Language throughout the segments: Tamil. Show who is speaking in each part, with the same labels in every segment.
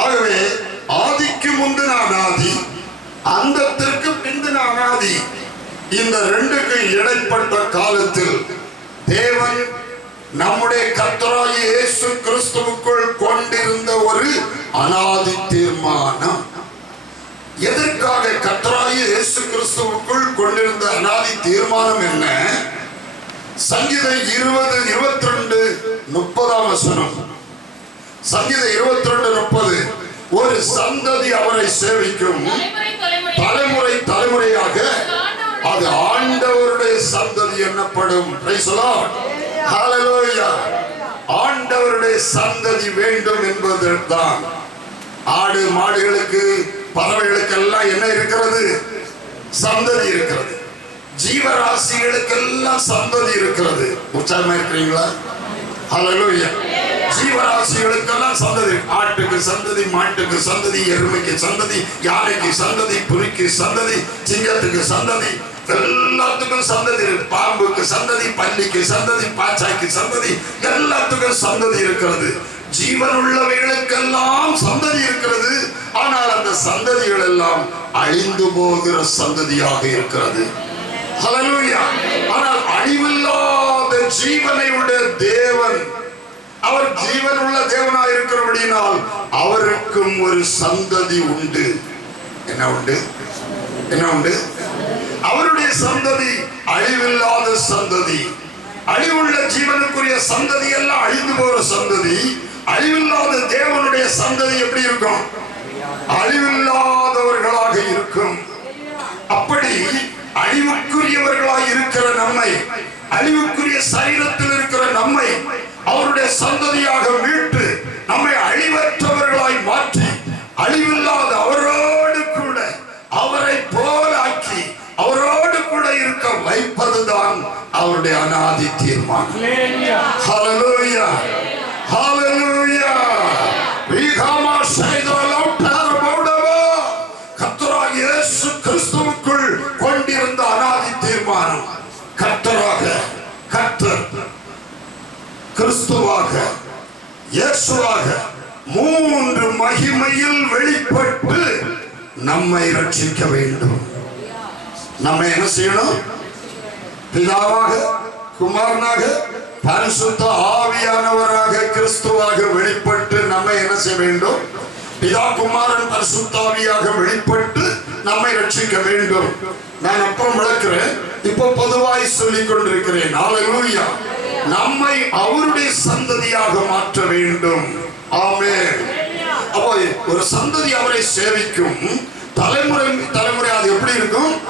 Speaker 1: ஆகவே ஆதிக்கு முந்தின அனாதி அந்தத்திற்கு பிந்தின அனாதி இந்த ரெண்டுக்கு இடைப்பட்ட காலத்தில் தேவன் நம்முடைய கத்தராய் இயேசு கிறிஸ்துவுக்குள் கொண்டிருந்த ஒரு அனாதி தீர்மானம். எதற்காக கத்தராய் இயேசு கிறிஸ்துவுக்குள் கொண்டிருந்த அனாதி தீர்மானம் என்ன? சங்கீதம் இருபது இருபத்தி ரெண்டு முப்பதாம் வசனம். சங்கீதம் இருபத்தி ரெண்டு முப்பது. ஒரு சந்ததி அவரை சேவிக்கும்.
Speaker 2: தலைமுறை தலைமுறை.
Speaker 1: தலைமுறை தலைமுறையாக அது ஆண்டவருடைய சந்ததி என்னப்படும். Praise the Lord. Hallelujah. ஆண்டவருடைய சந்ததி வேண்டும் என்பதுதான். ஆடு மாடுகளுக்கு பறவைகளுக்கு எல்லாம் என்ன இருக்கிறது? சந்ததி இருக்கிறது. ஜீவராசிகளுக்கெல்லாம் சந்ததி இருக்கிறது. உற்சாகமா இருக்கிறீங்களா? Hallelujah. ஜீவராசிகளுக்கெல்லாம் சந்ததி. ஆட்டுக்கு சந்ததி மாட்டுக்கு சந்ததி எருமைக்கு சந்ததி யானைக்கு சந்ததி புலிக்கு சந்ததி சிங்கத்துக்கு சந்ததி எல்லாத்துக்கும் சந்ததி இருக்கு. பாம்புக்கு சந்ததி பள்ளிக்கு சந்ததி பாச்சாய்க்கு சந்ததி எல்லாத்துக்கும் சந்ததி இருக்கிறது. ஜீவன் உள்ளவைகளுக்கெல்லாம் சந்ததி இருக்கிறது. ஆனால் அந்த சந்ததிகள் எல்லாம் அழிந்து போகிற சந்ததியாக இருக்கிறது. ஆனால் அழிவில்லாத ஜீவனை உடைய தேவன் அவர் ஜீவன் உள்ள தேவனாய் இருக்கிறபடியினால் அவருக்கும் ஒரு சந்ததி உண்டு. என்ன உண்டு? என்ன உண்டு? அவருடைய சந்ததி அழிவில்லாத சந்ததி. அழிவுள்ள ஜீவனுக்குரிய சந்ததி எல்லாம் அழிந்து போற சந்ததி. அழிவில்லாத தேவனுடைய சந்ததி எப்படி இருக்கும்? அழிவில்லாதவர்களாக இருக்கும். அப்படி அழிவுக்குரியவர்களாய் இருக்கிற நம்மை அழிவுக்குரிய சரீரத்தில் இருக்கிற நம்மை அவருடைய சந்ததியாக மீட்டு நம்மை அழிவற்றவர்களாய் மாற்றி அழிவில்லாத அவரோடு கூட அவரை போலாக்கி அவரோடு கூட இருக்க வைப்பதுதான் அவருடைய அனாதி தீர்மானம் Hallelujah. Hallelujah. கிறிஸ்துவாக இயேசுவாக மூன்று மகிமையில் வெளிப்பட்டு நம்மை ரட்சிக்க வேண்டும். நம்ம என்ன செய்யணும்? பிதாவாக குமாரனாக பரிசுத்த ஆவியானவராக கிறிஸ்துவாக வெளிப்பட்டு நம்மை என்ன செய்ய வேண்டும்? பிதா குமாரன் பரிசுத்தாவியாக வெளிப்பட்டு நம்மை ரட்சிக்க வேண்டும். நான் அப்புறம் விளக்குறேன். இப்போ பொதுவாய் சொல்லிக் கொண்டிருக்கிறேன். ஹalleluya நம்மை அவருடைய சந்ததியாக மாற்ற வேண்டும். ஆமே அப்போ ஒரு சந்ததி அவரை சேவிக்கும் தலைமுறை தலைமுறை அது எப்படி இருக்கும்?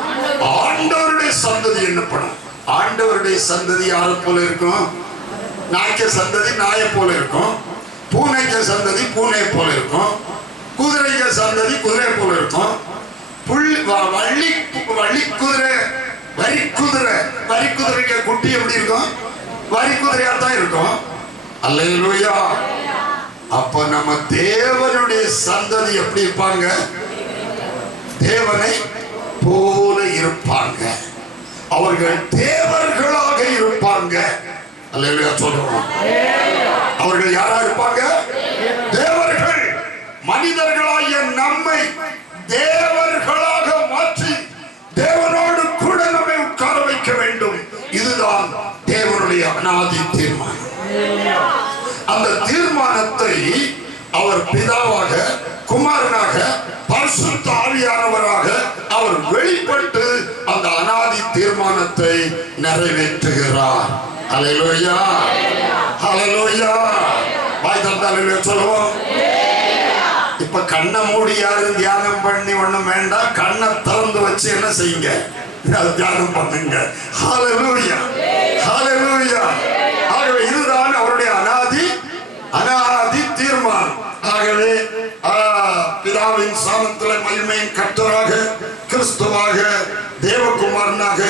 Speaker 1: ஆண்டவருடைய சந்ததி என்னப்படும்? ஆண்டவருடைய சந்ததி யாரை போல இருக்கும்? நாய்க்க சந்ததி நாயை போல இருக்கும். பூனைக்க சந்ததி பூனை போல இருக்கும். குதிரைக்க சந்ததி குதிரை போல இருக்கும். புள்ளி வ- வள்ளி வள்ளி குதிரை வரி குதிரை. வரி குதிரைக்கு குட்டி எப்படி இருக்கும்? வரி குதிரையா தான் இருக்கும். அல்லேலூயா. அப்ப நம்ம தேவனுடைய சந்ததி எப்படி இருப்பாங்க? தேவனை போல இருப்பாங்க. அவர்கள் தேவர்களாக இருப்பாங்க. அல்லையா சொல்றோம். அவர்கள் யாரா இருப்பாங்க? தேவர்கள். மனிதர்களாகிய நம்மை தேவர்களாக மாற்றி தேவனோடு கூட நம்மை உட்கார வைக்க வேண்டும். இதுதான் தேவனுடைய அனாதி தீர்மானம். அந்த தீர்மானத்தை அவர் பிதாவாக குமாரனாக பரிசுத்த ஆவியானவராக அவர் வெளிப்பட்டு அந்த அனாதி தீர்மானத்தை நிறைவேற்றுகிறார். ஹalleluya. ஹalleluya. வாய் தந்தாலே சொல்லுவோம். இப்ப கண்ணை மூடி யாரும் தியானம் பண்ணி ஒண்ணும் வேண்டாம். கண்ணை திறந்து வச்சு என்ன செய்யுங்க? தியானம் பண்ணுங்க. ஹalleluya ஹalleluya. ஆகவே இதுதான் அவருடைய அனாதி அனாதி தீர்மானம். ஆகவே பிதாவின் சாமத்தில மகிமையின் கர்த்தராக கிறிஸ்துவாக தேவகுமாரனாக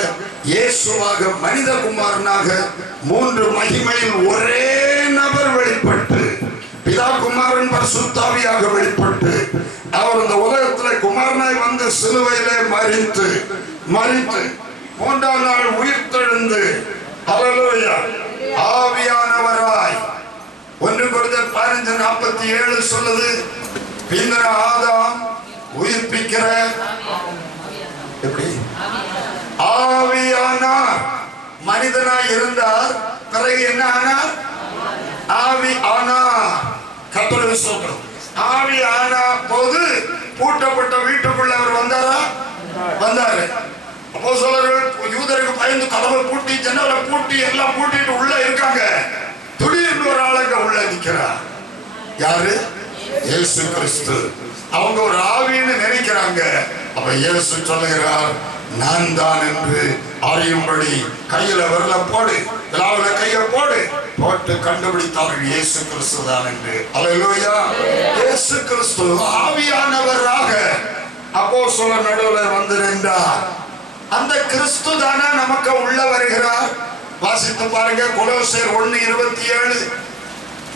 Speaker 1: இயேசுவாக மனிதகுமாரனாக மூன்று மகிமையில் ஒரே நபர் வெளிப்பட்டு பிதா குமாரன் பரிசுத்தாவியாக வெளிப்பட்டு அவர் இந்த உலகத்திலே குமாரனாய் வந்து சிலுவையிலே மறித்து மறித்து மூன்றாம் நாள் உயிர்த்தெழுந்து ஆவியானவராய். ஒன்று கொடுத்த பதினஞ்சு நாற்பத்தி ஏழு சொல்லுது பின்னர் ஆதாம் உயிர்ப்பிக்கிற. எப்படி? ஆவியானார். மனிதனாய் இருந்தார். பிறகு என்ன ஆனார்? ஆவி ஆனா கத்தோட சொல்றோம் ஆவி ஆனா போது பூட்டப்பட்ட வீட்டுக்குள்ள அவர் வந்தாரா? வந்தாரு. அப்போ சொல்லர்கள் யூதருக்கு பயந்து கதவை பூட்டி ஜன்னலை பூட்டி எல்லாம் பூட்டிட்டு உள்ள இருக்காங்க. திடீர்னு ஒரு ஆளுங்க உள்ள நிக்கிறார் யாரு? இயேசு கிறிஸ்து. அவங்க ஒரு ஆவின்னு நினைக்கிறாங்க. அப்ப இயேசு சொல்லுகிறார் நான் தான் என்று அறியும்படி கையில விரல போடு விழாவில கைய போடு. போட்டு கண்டுபிடித்தார்கள் இயேசு கிறிஸ்து தான் என்று. அலையிலோயா இயேசு கிறிஸ்து ஆவியானவராக அப்போ சொல்ல நடுவில் வந்து நின்றார். அந்த கிறிஸ்து தானே நமக்கு உள்ள வருகிறார். வாசித்து பாருங்க கொலோசேர் ஒண்ணு இருபத்தி ஏழு.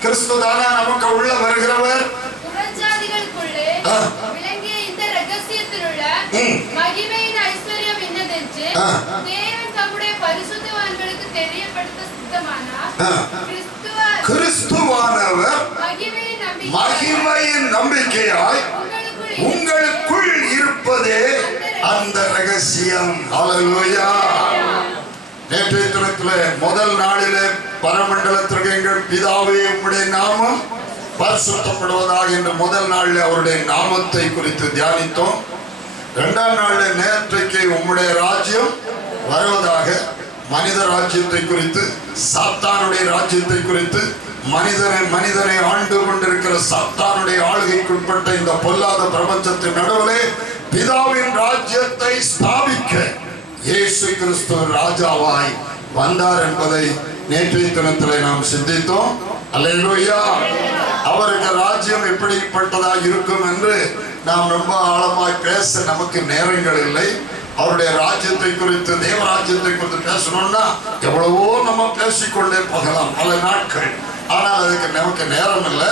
Speaker 1: கிறிஸ்து தானா நமக்கு உள்ள வருகிறவர். கிறிஸ்துவானவர்
Speaker 2: மகிமையின் நம்பிக்கை
Speaker 1: மகிமையின் நம்பிக்கையாய்
Speaker 2: உங்களுக்குள்
Speaker 1: இருப்பதே அந்த ரகசியம். நேற்றைய தினத்திலே முதல் நாளிலே பரமண்டலத்திற்கு எங்கள் பிதாவே உம்முடைய நாமம் பரிசுத்தப்படுவதாக என்று முதல் நாளில் அவருடைய நாமத்தை குறித்து தியானித்தோம். இரண்டாம் நாளில் நேற்றைக்கு உம்முடைய ராஜ்யம் வருவதாக மனித ராஜ்யத்தை குறித்து சாத்தானுடைய ராஜ்யத்தை குறித்து மனிதனை மனிதனை ஆண்டு கொண்டிருக்கிற சாத்தானுடைய ஆளுகைக்குட்பட்ட இந்த பொல்லாத பிரபஞ்சத்தின் நடுவிலே பிதாவின் ராஜ்யத்தை ஸ்தாபிக்க இயேசு கிறிஸ்து ராஜாவாய் வந்தார் என்பதை நேற்றைய தினத்தில் நாம் சிந்தித்தோம். அல்லேலூயா. அவருக்கு ராஜ்யம் எப்படிப்பட்டதாக இருக்கும் என்று நாம் ரொம்ப ஆழமாய் பேச நமக்கு நேரங்கள் இல்லை. அவருடைய ராஜ்யத்தை குறித்து தேவராஜ்யத்தை குறித்து பேசணும்னா எவ்வளவோ நம்ம பேசிக்கொண்டே போகலாம். பல நாட்கள். ஆனால் அதுக்கு நமக்கு நேரம் இல்லை.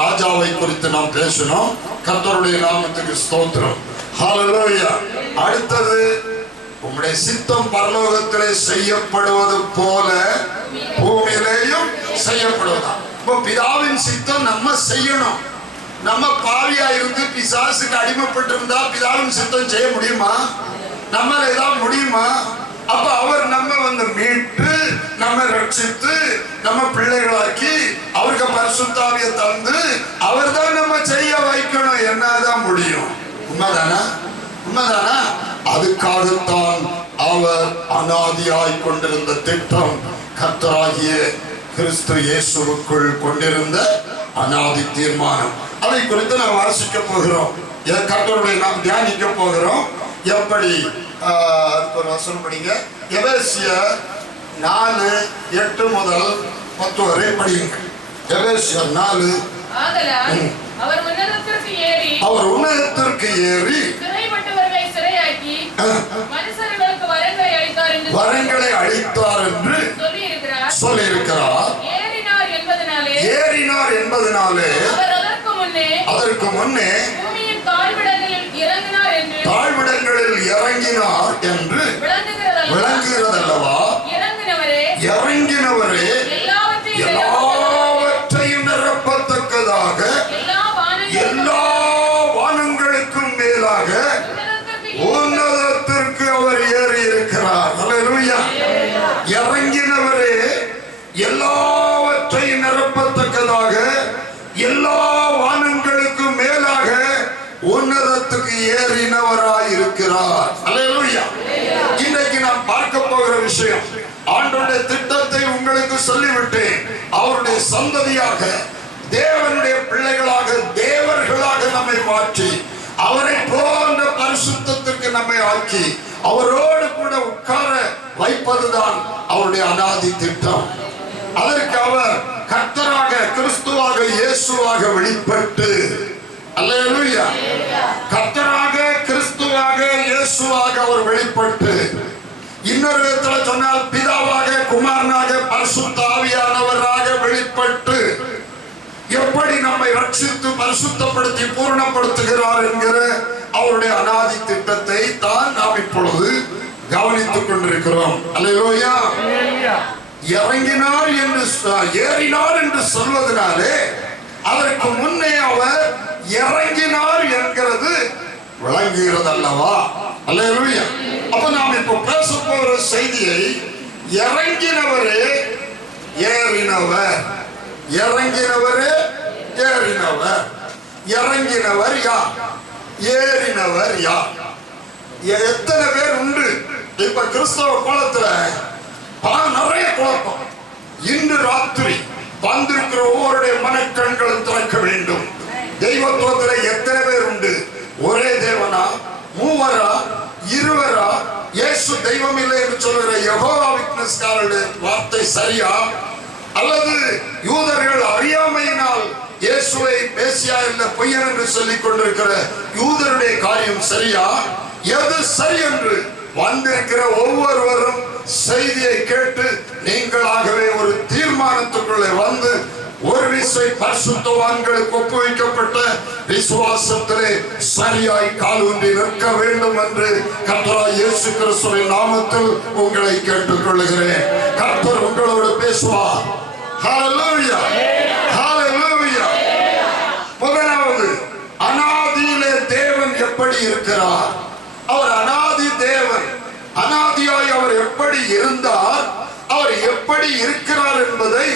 Speaker 1: ராஜாவை குறித்து நாம் பேசணும். கர்த்தருடைய நாமத்துக்கு ஸ்தோத்திரம். அடுத்தது உம்முடைய சித்தம் பரலோகத்திலே செய்யப்படுவது போல பூமியிலேயும் செய்யப்படுவதா இப்போ பிதாவின் சித்தம் நம்ம செய்யணும். நம்ம பாவியா இருந்து பிசாசுக்கு அடிமைப்பட்டு இருந்தா பிதாவின் சித்தம் செய்ய முடியுமா? நம்ம ஏதாவது முடியுமா? அப்ப அவர் நம்ம வந்து மீட்டு நம்ம ரட்சித்து நம்ம பிள்ளைகளாக்கி அவருக்கு பரிசுத்தாவிய தந்து அவர் தான் நம்ம செய்ய வைக்கணும். என்னதான் முடியும்? உண்மைதானா? உண்மைதானா? அதுக்காகத்தான் அவர் அனாதியாய் கொண்டிருந்த திட்டம் கர்த்தராகிய கிறிஸ்து இயேசுவுக்குள் கொண்டிருந்த அனாதி தீர்மானம். அதை குறித்து நாம் வாசிக்க போகிறோம். என் கர்த்தருடைய நாம் தியானிக்க போகிறோம். எப்படி? ஒரு வசனம் படிங்க. எபேசியர் நாலு எட்டு முதல் பத்து வரை படியுங்கள். எபேசியர் நாலு.
Speaker 2: அவர் உன்னதத்திற்கு மனுஷர்களுக்கு வரங்களை அளித்தார் என்று
Speaker 1: சொல்லியிருக்கிறார்.
Speaker 2: ஏறினார் என்பதனாலே அதற்கு முன்னே தாழ்விடங்களில் இறங்கினார் என்று விளங்குகிறதல்லவா? இறங்கினவரே
Speaker 1: ஏறினவராய் இருக்கிறார் அல்லேலூயா இன்றைக்கு நாம் பார்க்க போகிற விஷயம் ஆண்டோடைய திட்டத்தை உங்களுக்கு சொல்லிவிட்டேன். அவருடைய சந்ததியாக தேவனுடைய பிள்ளைகளாக தேவர்களாக நம்மை மாற்றி அவரை போன்ற பரிசுத்தத்திற்கு நம்மை ஆக்கி அவரோடு கூட உட்கார வைப்பதுதான் அவருடைய அனாதி திட்டம். அதற்கு அவர் கர்த்தராக கிறிஸ்துவாக இயேசுவாக வெளிப்பட்டு அல்லேலூயா. கர்த்தராக கிறிஸ்துவாக இயேசுவாக அவர் வெளிப்பட்டு. இன்னொரு விதத்துல சொன்னால் பிதாவாக குமாரனாக பரிசுத்த ஆவியானவராக வெளிப்பட்டு. எப்படி நம்மை ரட்சித்து பரிசுத்தப்படுத்தி பூரணப்படுத்துகிறார் என்கிற அவருடைய அனாதி திட்டத்தை தான் நாம் இப்பொழுது கவனித்துக் கொண்டிருக்கிறோம். அல்லையோயா இறங்கினார் என்று ஏறினார் என்று சொல்வதனாலே அதற்கு முன்னே அவர் இறங்கினார் என்கிறது விளங்குகிறது அல்லவா அல்லேலூயா. அப்ப நாம் இப்ப பேச போற செய்தியை இறங்கினவரே ஏறினவர். இறங்கினவரே ஏறினவர். இறங்கினவர் யார்? ஏறினவர் யார்? எத்தனை பேர் உண்டு? இப்ப கிறிஸ்தவ குளத்துல பல நிறைய குழப்பம். இன்று ராத்திரி வந்திருக்கிற ஒவ்வொருடைய மனக்கண்களும் திறக்க வேண்டும். தெய்வத்துவத்துல எத்தனை பேர் உண்டு? ஒரே தேவனா? மூவரா? இருவரா? இயேசு தெய்வம் இல்லை என்று சொல்லுகிற யகோவா விட்னஸ்காரருடைய வார்த்தை சரியா? அல்லது யூதர்கள் அறியாமையினால் இயேசுவை பேசியா என்ற பொய்யன் என்று சொல்லிக் கொண்டிருக்கிற யூதருடைய காரியம் சரியா? எது சரி என்று வந்திருக்கிற ஒவ்வொருவரும் செய்தியை கேட்டு நீங்களாகவே ஒரு தீர்மானத்துக்குள்ளே வந்து ஒரு விசை பரிசுத்தவான்களுக்கு ஒப்புவிக்கப்பட்ட விசுவாசத்திலே சரியாய் காலூன்றி நிற்க வேண்டும் என்று கர்த்தராய் இயேசு கிறிஸ்துவின் நாமத்தில் உங்களை கேட்டுக் கொள்கிறேன் கர்த்தர் உங்களோடு பேசுவார். முதலாவது அனாதியிலே தேவன் எப்படி இருக்கிறார்? அவர் அனாதி தேவன். அனாதியாய் அவர் எப்படி இருந்தார்? அவர் எப்படி இருக்கிறார் என்பதை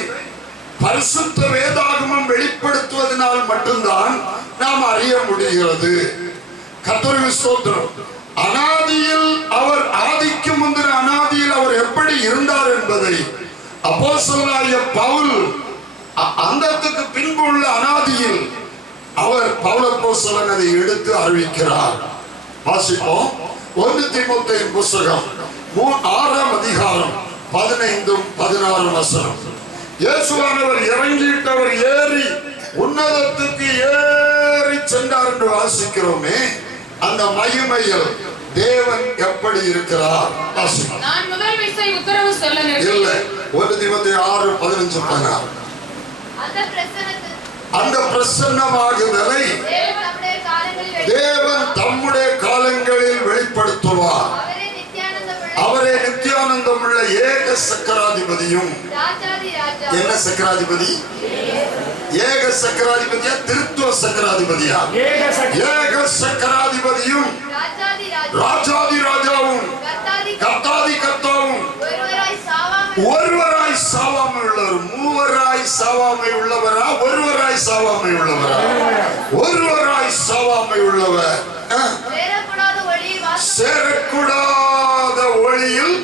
Speaker 1: பரிசுத்த வேதாகமம் வெளிப்படுத்துவதனால் மட்டும்தான் நாம் அறிய முடிகிறது. கத்தருக்கு ஸ்தோத்திரம். அனாதியில் அவர் ஆதிக்கு முந்தின அனாதியில் அவர் எப்படி இருந்தார் என்பதை அப்போ சொல்லாய பவுல் அ- அந்தத்துக்கு பின்பு உள்ள அனாதியில் அவர் பவுலப்போஸ்தலன் அதை எடுத்து அறிவிக்கிறார். வாசிப்போம். ஒன்று தீமோத்தேயின் புஸ்தகம் மூ- ஆறாம் அதிகாரம் பதினைந்தும் பதினாறும் வசனம். இயேசுவானவர் இறங்கிட்டவர் ஏறி உன்னதத்துக்கு ஏறி சென்றார் என்று வாசிக்கிறோமே. அந்த மகிமையில் தேவன் எப்படி இருக்கிறார். இல்லை. ஒரு தீமத்தை ஆறு பதினஞ்சு பதினாறு.
Speaker 3: அந்த
Speaker 1: பிரசன்னமாகுதலை
Speaker 3: தேவன் நம்முடைய காலங்களில் வெளி-
Speaker 1: தேவன் தம்முடைய காலங்களில் வெளிப்படுத்துவார்.
Speaker 3: அவரே
Speaker 1: நித்தியானந்தம் உள்ள ஏக சக்கராதிபதியும்.
Speaker 3: ராஜாதி ராஜா.
Speaker 1: என்ன சக்கராதிபதி? ஏக சக்கராதிபதியா திருத்துவ சக்கராதிபதியா? ஏக சக்கராதிபதியும்.
Speaker 3: ராஜாதி ராஜா.
Speaker 1: ராஜாதி ராஜாவும்.
Speaker 3: கர்த்தாதி
Speaker 1: கர்த்தாதி கர்த்தாவும்.
Speaker 3: ஒருவராய்
Speaker 1: சாவாமை உள்ளவர் மூவராய் சாவாமை உள்ளவரா ஒருவராய் சாவாமை உள்ளவரா ஒருவராய் சாவாமை உள்ளவர்.
Speaker 3: சேரக்கூடாத வழியில்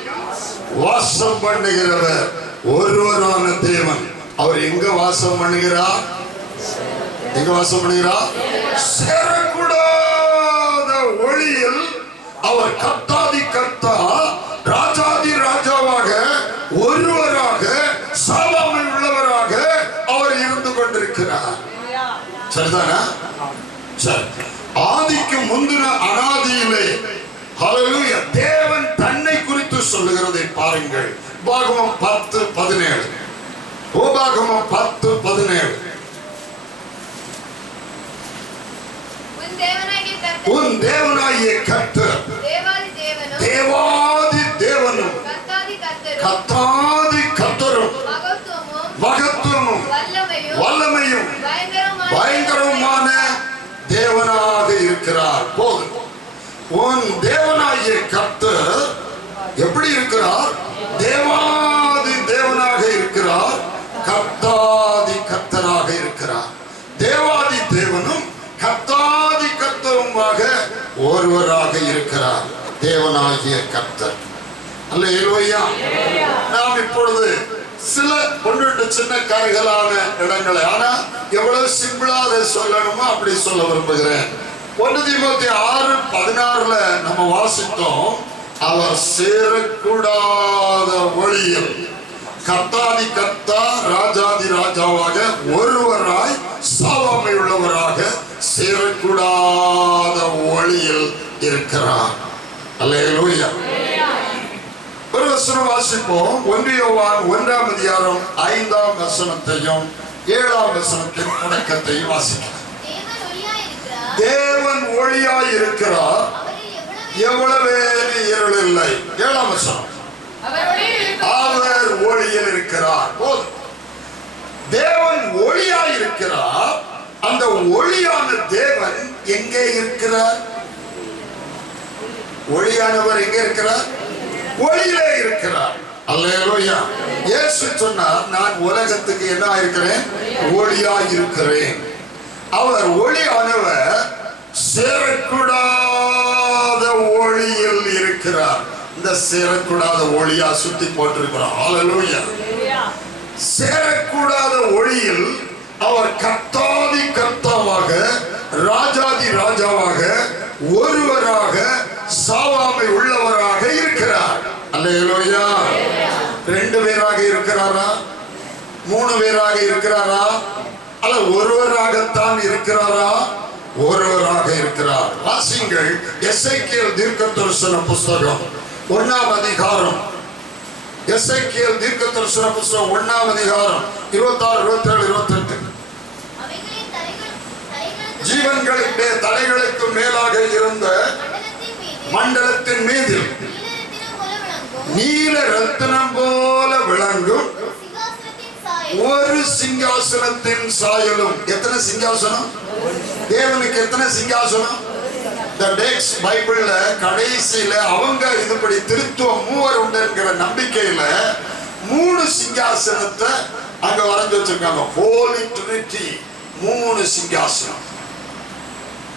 Speaker 3: வாசம்
Speaker 1: பண்ணுகிறவர் ஒருவரான தேவன். அவர் எங்க வாசம் பண்ணுகிறார்? எங்க வாசம் பண்ணுகிறார்? சேரக்கூடாத ஒளியில் அவர் கத்தாதி கத்தா ராஜாதி ராஜாவாக ஒருவராக சாவாமல் உள்ளவராக அவர் இருந்து கொண்டிருக்கிறார். சரிதானா? சரி. ஆதிக்கு முந்தின அனாதியிலே சொல்லுகிறதை பாருங்கள். உபாகமம் பத்து பதினேழு. உபாகமம் பத்து பதினேழு.
Speaker 3: உன் தேவனாகிய கர்த்தர். தேவாதி தேவனும்.
Speaker 1: கத்தாதி கர்த்தரும்.
Speaker 3: மகத்துவமும். வல்லமையும். பயங்கரமான
Speaker 1: தேவனாக இருக்கிறார். போதும். உன் தேவனாகிய கர்த்தர் எப்படி இருக்கிறார்? தேவாதி தேவனாக இருக்கிறார். கர்த்தாதி கர்த்தராக இருக்கிறார். தேவாதி தேவனும் கர்த்தாதி கர்த்தருமாக ஒருவராக இருக்கிறார். தேவனாகிய கர்த்தர். அல்ல ஏலோய்யா நாம் இப்பொழுது சில ஒன்று சின்ன கருகலான இடங்களை ஆனா எவ்வளவு சிம்பிளா அதை சொல்லணுமோ அப்படி சொல்ல விரும்புகிறேன். ஒன்று தீமத்தி ஆறு பதினாறுல நம்ம வாசித்தோம். அவர் சேரக்கூடாத ஒளியில் கத்தாதி கத்தா ராஜாதி ராஜாவாக ஒருவராய் சாவாமை உள்ளவராக சேரக்கூடாத ஒளியில் இருக்கிறார். அல்லேலூயா. ஒரு வசனம் வாசிப்போம். ஒன்றியவான் ஒன்றாம் அதிகாரம் ஐந்தாம் வசனத்தையும் ஏழாம் வசனத்தின் தொடக்கத்தையும் வாசிப்போம்
Speaker 3: தேவன் ஒளியாய் இருக்கிறார்
Speaker 1: தேவன் ஒளியாய் இருக்கிறார்
Speaker 3: அவரில் எவ்வளவு
Speaker 1: இருள் இல்லை ஏழாம் வசனம்.
Speaker 2: அவர் ஒளியில்
Speaker 1: இருக்கிறார். போதும். தேவன் ஒளியாய் இருக்கிறார் அந்த ஒளியான தேவன் எங்கே இருக்கிறார்? ஒளியானவர் எங்கே இருக்கிறார்? ஒளியிலே இருக்கிறார். அல்லேலூயா. இயேசு சொன்னார் நான் உலகத்துக்கு என்ன இருக்கிறேன் ஒளியாய் இருக்கிறேன் அவர் ஒளியானவர் சேரக்கூடாத. ஒளியில் இருக்கிறார். இந்த சேரக்கூடாத ஒளியா சுத்தி போட்டிருக்கிறோம் அல்லேலூயா சேரக்கூடாத ஒளியில் அவர் கர்த்தாதி கர்த்தாவாக ராஜாதி ராஜாவாக ஒருவராக சாவாமை உள்ளவராக இருக்கிறார். அல்லேலூயா ரெண்டு பேராக இருக்கிறாரா? மூணு பேராக இருக்கிறாரா? அல்ல ஒருவராகத்தான் இருக்கிறாரா? ஒருவராக இருக்கிறார். வாசிங்கள் எஸ்ஐக்கியல் தீர்க்க தரிசன புஸ்தகம் ஒன்னாம் அதிகாரம். எஸ்ஐக்கியல் தீர்க்க தரிசன புஸ்தகம் ஒன்னாம் அதிகாரம் இருபத்தாறு இருபத்தெட்டு.
Speaker 3: அவைகளின் தலைகள் தலைகளுக்கு
Speaker 1: ஜீவன்களுடைய தலைகளுக்கு மேலாக இருந்த
Speaker 3: மண்டலத்தின் மீது நீல ரத்தினம் போல விளங்கும். ஒரு சிங்காசனத்தின்
Speaker 1: சாயலும். எத்தனை சிங்காசனம்? தேவனுக்கு எத்தனை சிங்காசனம்? இந்த டெக்ஸ் பைபிள்ல கடைசியில அவங்க இதுபடி திருத்துவம் மூவர் உண்டுங்கிற நம்பிக்கையில மூணு சிங்காசனத்தை அங்க வரைஞ்சு வச்சிருக்காங்க. ஹோலி ட்ரினிட்டி மூணு சிங்காசனம்.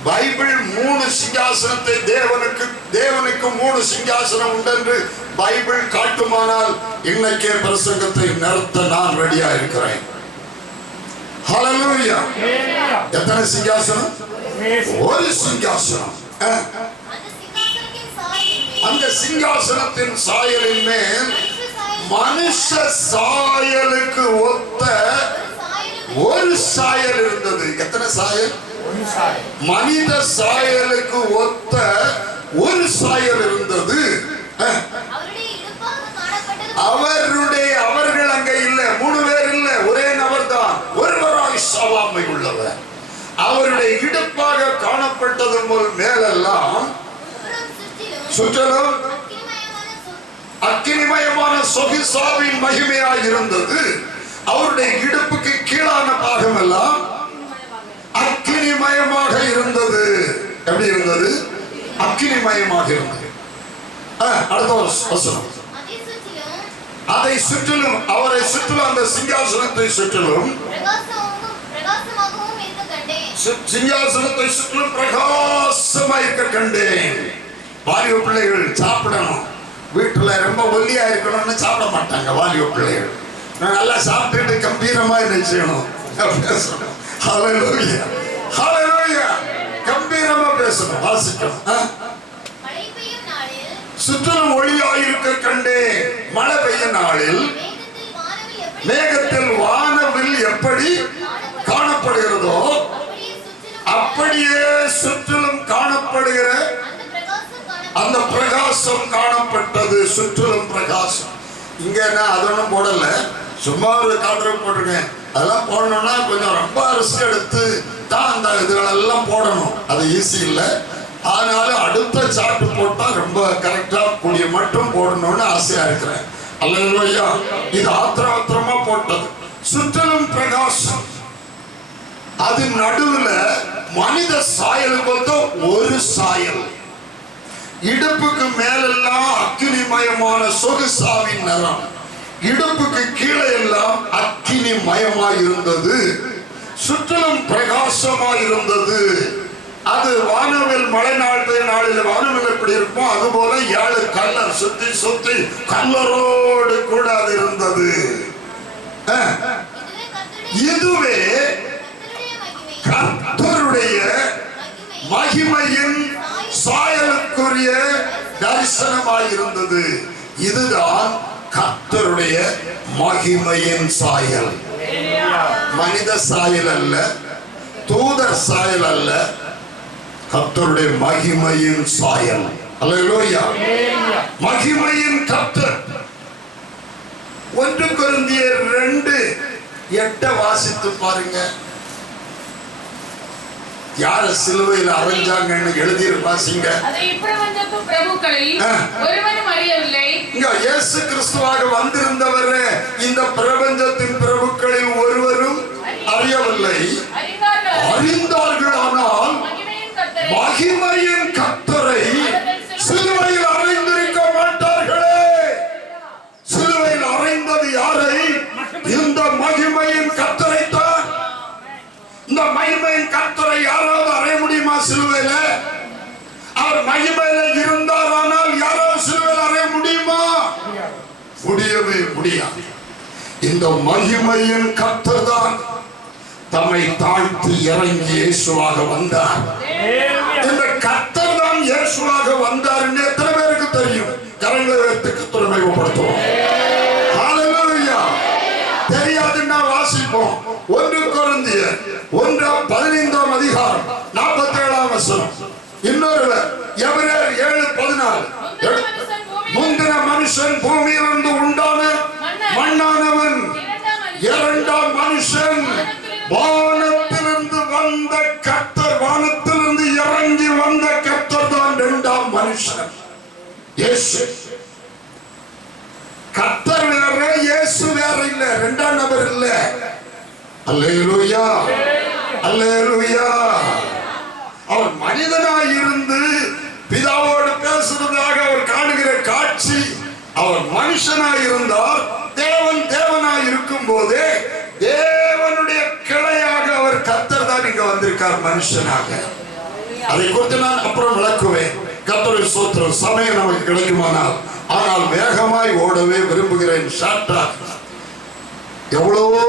Speaker 1: பைபிள் மூணு சிங்காசனத்தை தேவனுக்கு தேவனுக்கு மூணு சிங்காசனம் உண்டென்று பைபிள் காட்டுமானால் இன்னைக்கே பிரசங்கத்தை நிறுத்த நான் ரெடியா இருக்கிறேன். எத்தனை சிங்காசனம்? ஒரு சிங்காசனம்.
Speaker 3: அந்த சிங்காசனத்தின் சாயலின் மேல் மனுஷ
Speaker 1: சாயலுக்கு ஒத்த
Speaker 3: ஒரு
Speaker 1: சாயல் இருந்தது. எத்தனை சாயல்? மனித சாயலுக்கு ஒத்த ஒரு சாயல் இருந்தது.
Speaker 3: அவருடைய
Speaker 1: அவர்கள் அங்க இல்ல. மூணு பேர் இல்ல. ஒரே நபர் தான் ஒருவராய் சவாமை உள்ளவர். அவருடைய இடுப்பாக காணப்பட்டது போல் மேலெல்லாம்
Speaker 3: சுற்றிலும் அக்கினிமயமான
Speaker 1: சொகிசாவின் மகிமையாய் இருந்தது. அவருடைய இடுப்புக்கு கீழான பாகம் எல்லாம் அக்னிமயமாக இருந்தது. எப்படி இருந்தது? அக்னிமயமாக இருந்தது. அடுத்த வசனம்.
Speaker 3: அதை சுற்றிலும்
Speaker 1: அவரை சுற்றிலும் அந்த சிங்காசனத்தை சுற்றிலும் சிங்காசனத்தை சுற்றிலும் பிரகாசமா இருக்க கண்டேன். வாலிப பிள்ளைகள் சாப்பிடணும். வீட்டுல ரொம்ப ஒல்லியா இருக்கணும்னு சாப்பிட மாட்டாங்க வாலிப பிள்ளைகள். நான் நல்லா சாப்பிட்டுட்டு கம்பீரமா என்ன செய்யணும்? பேசணும் கம்பீரமா பேசணும் வாசிக்கணும் சுற்றிலும் ஒளியாய் இருக்க கண்டேன். மழை பெய்யும் நாளில்
Speaker 3: மேகத்தில் வானவில் எப்படி
Speaker 1: காணப்படுகிறதோ
Speaker 3: அப்படியே சுற்றிலும்
Speaker 1: காணப்படுகிற
Speaker 3: அந்த பிரகாசம்
Speaker 1: காணப்பட்டது. சுற்றிலும் பிரகாசம். இங்க நான் அது ஒன்றும் போடல. சும்மா ஒரு காட்டுறது போட்டிருக்கேன். அதெல்லாம் போடணும்னா கொஞ்சம் ரொம்ப ரிஸ்க் எடுத்து தான் அந்த இதுகளெல்லாம் போடணும். அது ஈஸி இல்லை. அதனால அடுத்த சாட்டு போட்டா ரொம்ப கரெக்டா கூடிய மட்டும் போடணும்னு ஆசையா இருக்கிறேன். அல்லையா இது ஆத்திர ஆத்திரமா போட்டது. சுற்றிலும் பிரகாசம். அது நடுவுல மனித சாயலுக்கு வந்து ஒரு சாயல். இடுப்புக்கு மேலெல்லாம் அக்னிமயமான சொகுசாவின் நிறம். இடுப்புக்கு கீழே எல்லாம் அக்கினி மயமாய் இருந்தது சுற்றிலும் பிரகாசமாய் இருந்தது அது வானவில் மழை நாள் நாளில் வானவில் எப்படி இருக்கும் அதுபோல ஏழு கல்லர் சுத்தி சுத்தி கல்லரோடு கூட அது இருந்தது.
Speaker 3: இதுவே கர்த்தருடைய
Speaker 1: மகிமையின் சாயலுக்குரிய தரிசனமாய் இருந்தது இதுதான் கத்தருடைய மகிமையின் சாயல். மனித சாயல் அல்ல தூதர் சாயல் அல்ல கத்தருடைய மகிமையின் சாயல். அல்லேலூயா மகிமையின் கத்தர் ஒன்று குருந்திய ரெண்டு எட்ட வாசித்து பாருங்க. யார சிலுவையில் அரைஞ்சாங்கன்னு எழுதி வாசிங்க
Speaker 2: அதை இப்பிரபஞ்சத்து பிரபுக்களில்
Speaker 1: ஆ.
Speaker 2: ஒருவனும் அறியவில்லை.
Speaker 1: இங்க இயேசு கிறிஸ்துவாக வந்திருந்தவர் இந்த பிரபஞ்சத்தின் பிரபுக்களில் ஒருவரும் அறியவில்லை.
Speaker 2: அறிந்தார்கள்.
Speaker 1: அறிந்தார்களானால்
Speaker 2: மகிமையின் கர்த்தரை
Speaker 1: அவரை யாராவது அறைய முடியுமா சிலுவையில? அவர் மகிமையில இருந்தார் ஆனால் யாராவது சிலுவையில் அறைய முடியுமா? முடியவே முடியாது. இந்த மகிமையின் கத்ததான் தம்மை தாழ்த்தி இறங்கி இயேசுவாக வந்தார். இந்த கத்தர் தான் இயேசுவாக வந்தார். எத்தனை பேருக்கு தெரியும்? கரங்களை வைத்துக்கு துறைமுகப்படுத்துவோம். தெரியாதுன்னா வாசிப்போம். ஒன்று ஒன்றாம் பதினைந்தாம் அதிகாரம் நாற்பத்தி ஏழாம் வசனம். இன்னொருவர் எவரேர் ஏழு பதினாலு
Speaker 2: முந்தின மனுஷன்
Speaker 1: பூமியிலிருந்து உண்டான மண்ணானவன்
Speaker 2: இரண்டாம் மனுஷன்
Speaker 1: வானத்திலிருந்து வந்த கத்தர் வானத்திலிருந்து இறங்கி வந்த கத்தர் தான் இரண்டாம் மனுஷன். இயேசு. கத்தர் வேற இயேசு வேற இல்ல இரண்டாம் நபர் இல்ல. அல்லேலூயா. அல்லேலூயா. அவர் மனிதனாய் இருந்து பிதாவோடு பேசுறதாக அவர் காணுகிற காட்சி அவர் மனுஷனாய் இருந்தால் தேவன் தேவனாய் இருக்கும் போதே தேவனுடைய கிளையாக அவர் கத்தர் தான் இங்க வந்திருக்கார் மனுஷனாக. அதை குறித்து நான் அப்புறம் விளக்குவேன். கத்தரை சோத்திரம் சமயம் நமக்கு கிடைக்குமானால் ஆனால் வேகமாய் ஓடவே விரும்புகிறேன் ஷார்ட்டா எவ்வளவோ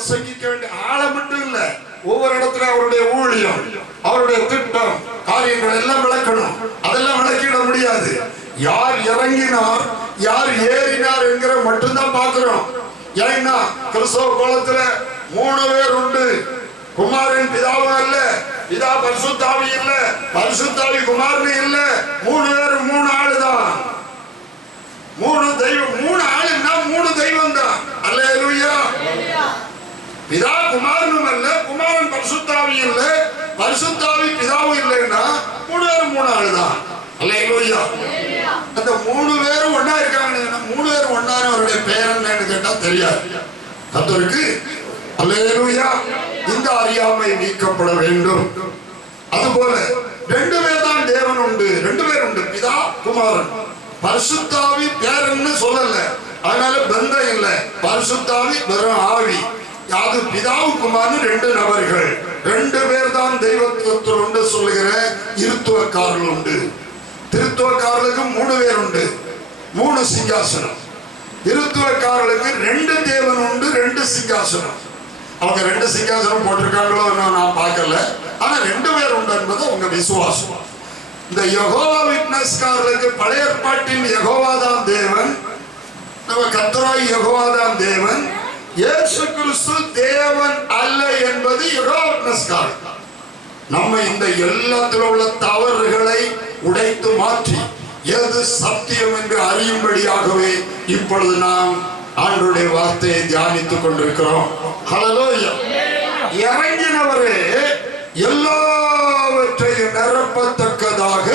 Speaker 1: பிரசங்கிக்க வேண்டிய ஆளை மட்டும் இல்ல ஒவ்வொரு இடத்துல அவருடைய ஊழியம் அவருடைய திட்டம் காரியங்கள் எல்லாம் விளக்கணும். அதெல்லாம் விளக்கிட முடியாது. யார் இறங்கினார் யார் ஏறினார் என்கிற மட்டும்தான் பாக்குறோம் ஏன்னா கிறிஸ்தவ கோலத்துல மூணு பேர் உண்டு. குமாரன் பிதாவும் அல்ல பிதா பரிசுத்தாவி இல்ல பரிசுத்தாவி குமாரன் இல்ல. மூணு பேர் மூணு ஆளுதான். மூணு தெய்வம் மூணு ஆளுன்னா மூணு தெய்வம் தான் அல்லேலூயா. பிதா குமாரனும் அல்ல குமாரன் பரிசுத்தாவி இல்ல பரிசுத்தாவி பிதாவும் இல்லைன்னா மூணு பேரும் மூணு ஆள் தான் அல்லேலூயா. அந்த மூணு பேரும் ஒன்னா இருக்காங்க மூணு பேரும் ஒன்னா அவருடைய பெயர் என்னன்னு கேட்டா தெரியாது. கத்தருக்கு அல்லேலூயா இந்த அறியாமை நீக்கப்பட வேண்டும். அதுபோல ரெண்டு பேர் தான் தேவன் உண்டு ரெண்டு பேர் உண்டு பிதா குமாரன். பரிசுத்தாவி பேரன்னு சொல்லல. அதனால பந்தம் இல்லை. பரிசுத்தாவி வெறும் ஆவி. அது பிதாவு குமாரன் ரெண்டு நபர்கள். ரெண்டு பேர் தான் தெய்வத்துவத்தில் உண்டு சொல்லுகிற இருத்துவக்காரர்கள் உண்டு. திருத்துவக்காரர்களுக்கு மூணு பேர் உண்டு. மூணு சிங்காசனம். இருத்துவக்காரர்களுக்கு ரெண்டு தேவன் உண்டு ரெண்டு சிங்காசனம். அவங்க ரெண்டு சிங்காசனம் போட்டிருக்காங்களோ இன்னும் நான் பார்க்கல. ஆனா ரெண்டு பேர் உண்டு என்பது உங்க விசுவாசம். இந்த யகோவா விட்னஸ்காரர்களுக்கு பழைய பாட்டின் யகோவாதான் தேவன். நம்ம கத்தராய் யகோவாதான் தேவன். இயேசு கிறிஸ்து தேவன் அல்ல என்பது யெகோவா நம்ம இந்த எல்லாத்தில் உள்ள தவறுகளை உடைத்து மாற்றி எது சத்தியம் என்று அறியும்படியாகவே இப்பொழுது நாம் ஆண்டுடைய வார்த்தையை தியானித்துக் கொண்டிருக்கிறோம். ஹalleluya இறங்கினவரே எல்லாவற்றையும் நிரப்பத்தக்கதாக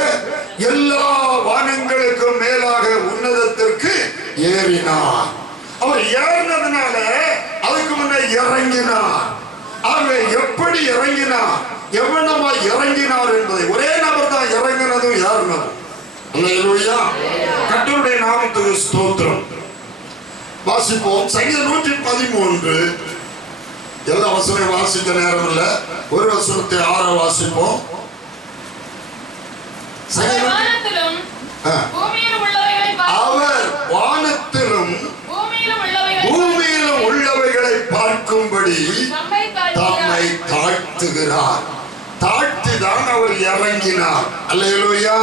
Speaker 1: எல்லா வானங்களுக்கும் மேலாக உன்னதத்திற்கு ஏறினார். அவர் ஏறினதுனால இறங்கினார். ஆகவே எப்படி இறங்கினார்? எவ்வளமா இறங்கினார் என்பதை. ஒரே நபர் தான் இறங்கினதும் அல்லேலூயா. கர்த்தருடைய நாமத்துக்கு ஸ்தோத்திரம். வாசிப்போம். சங்கீதம் நூற்றி பதிமூன்று. எல்லா வசனம் வாசிக்க நேரம் இல்ல ஒரு வசனத்தை ஆற வாசிப்போம். அவர் வானத்திலும் தாழ்த்துகிறார் தாழ்த்திதான் அவர் இறங்கினார். அல்லையலோயா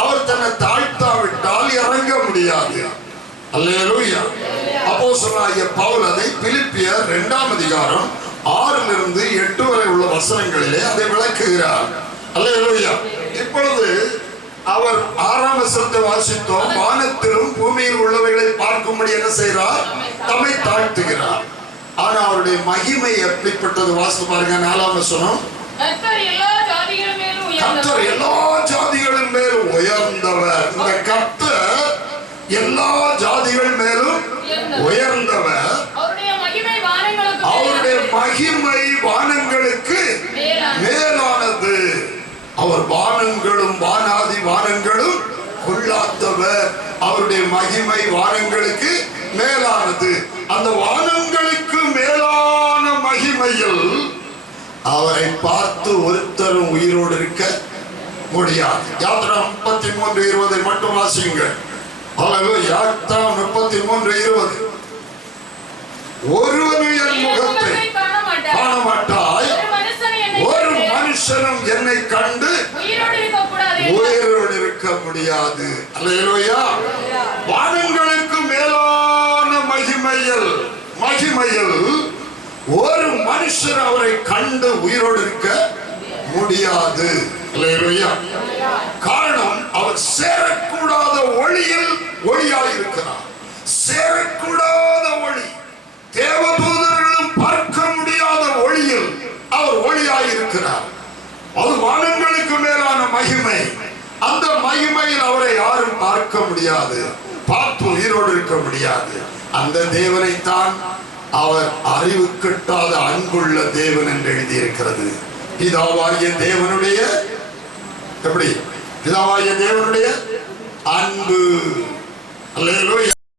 Speaker 1: அவர் தன்னை தாழ்த்தாவிட்டால் இறங்க முடியாது. அல்லையலோயா அப்போ சொன்னாகிய பவுல் அதை பிலிப்பியர் இரண்டாம் அதிகாரம் ஆறிலிருந்து எட்டு வரை உள்ள வசனங்களிலே அதை விளக்குகிறார். அல்லையலோயா இப்பொழுது அவர் ஆறாம் வசனத்தை வாசித்தோம். வானத்திலும் பூமியில் உள்ளவைகளை பார்க்கும்படி என்ன செய்கிறார்? தம்மை தாழ்த்துகிறார். ஆனா அவருடைய மகிமை எப்படிப்பட்டது? வாசித்து பாருங்க நாலாம் வசனம்.
Speaker 2: கர்த்தர் எல்லா
Speaker 1: ஜாதிகளின் மேலும் உயர்ந்தவர். இந்த கர்த்தர் எல்லா ஜாதிகள் மேலும் உயர்ந்தவர்.
Speaker 2: அவருடைய மகிமை வானங்களுக்கு மேலானது.
Speaker 1: அவர் வானங்களும் வானாதி வானங்களும் கொள்ளாதவர். அவருடைய மகிமை வானங்களுக்கு மேலானது. அந்த மேலான மகிமையில் அவரை பார்த்து ஒருத்தரும் உயிரோடு இருக்க முடியாது. யாத்திரா முப்பத்தி மூன்று இருபதை மட்டும் வாசியுங்கள். யாத்திரா முப்பத்தி மூன்று இருபது. ஒருவனும் என் முகத்தை
Speaker 2: காண
Speaker 1: மாட்டாய்
Speaker 2: ஒரு
Speaker 1: மனுஷனும் என்னை கண்டு
Speaker 2: உயிரோடு
Speaker 1: இருக்க முடியாது. அல்லேலூயா வானங்களுக்கு மேலான மகிமையில் மகிமையில் ஒரு மனுஷர் அவரை கண்டு உயிரோடு இருக்க முடியாது. காரணம் அவர் சேரக்கூடாத ஒளியில் ஒளியாய் இருக்கிறார். சேரக்கூடாத ஒளி. தேவதூதர்களும் பார்க்க முடியாத ஒளியில் அவர் ஒளியாய் இருக்கிறார். அது வானங்களுக்கு மேலான மகிமை. அந்த மகிமையில் அவரை யாரும் பார்க்க முடியாது. பார்த்து உயிரோடு இருக்க முடியாது. அந்த தேவனைத்தான் அவர் அறிவு கிட்டாத அன்புள்ள தேவன் என்று எழுதியிருக்கிறது. பிதாவாகிய தேவனுடைய எப்படி? பிதாவாகிய தேவனுடைய அன்பு. அல்லேலூயா.